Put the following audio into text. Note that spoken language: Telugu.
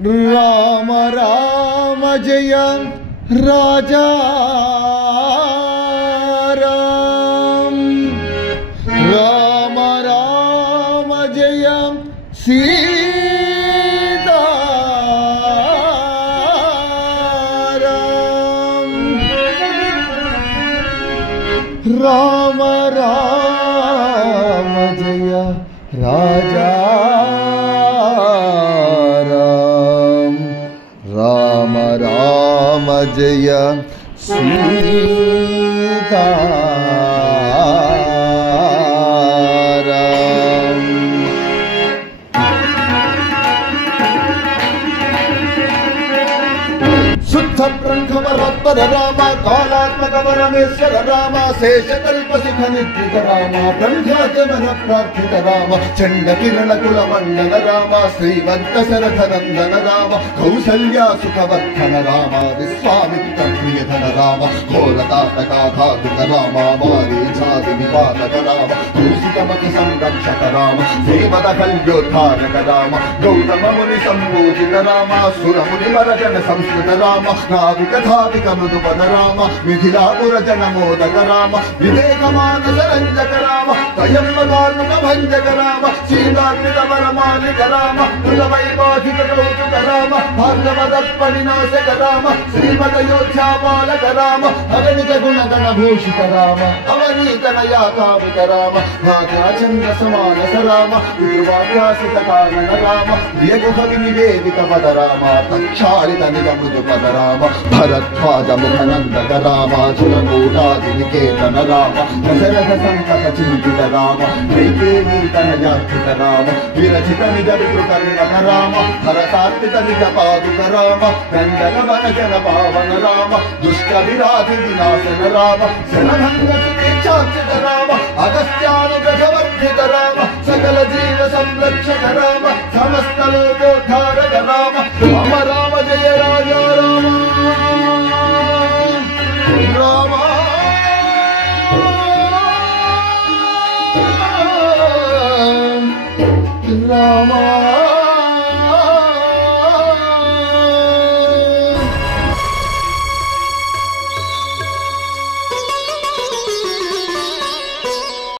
రామ రామ జయ రాజా రామ రామ జయ సీతా రామ రామ జయ రాజా రామ రామ జయ సీతా శుద్ధ బ్రహ్మవరత్పర రామ కాళాత్మక పరమేశ్వర రామ శేషకల్ప సుఖ నిద్రిత రామ బ్రహ్మాచమన ప్రార్థిత రామ చండ కిరణ కుల మండల రామ శ్రీమంత శరథనందన రామ కౌసల్యా సుఖవర్ధన రామ విశ్వామిత్ర ప్రియధన రామ ఘోరతాటకాఘాతుక రామ మారీచాది నిపాతక రామ కౌశికమతి సంరక్షక రామ శ్రీమద కల్యోద్ధారక రామ గౌతమ ముని సంబోధిత రామ సురముని వరజన సంస్కృత రామ నావిక ధావిక మృదుపద రామ మిథిలాపుర జనమోదక రామ వివేక మానస రంజక రామ త్రయంబకార్ముక భంజక రామ శ్రీనార్మిక వరమాలిక రామ కులవైవాహిక కౌతుక రామ భార్గవదర్ప వినాశక రామ శ్రీమద యోధ్యాపాలక రామ అగణిత గుణగణ భూషిత రామ అవనీతన యాకావిక రామ భాగ్యాచంద్ర సమానస రామ పితృవాక్యాసిత కారణ రామ ప్రియగుహ వినివేదిక పద రామ తక్షాళిత నిగ మృదుపద రామ భరద్వాజ ముఖనందక రామ చురకూటాది నికేతన రామ దశరథ సంకట చింతిత రామ వైకేనీతనయార్చిత రామ విరచిత నిజ పితృకర్ణక రామ హరతార్పిత నిజ పాదుక రామ నందన వనజన పావన రామ దుష్ట విరాధి వినాశన రామ శనభంగ సుఖేచ్ఛార్చిత రామ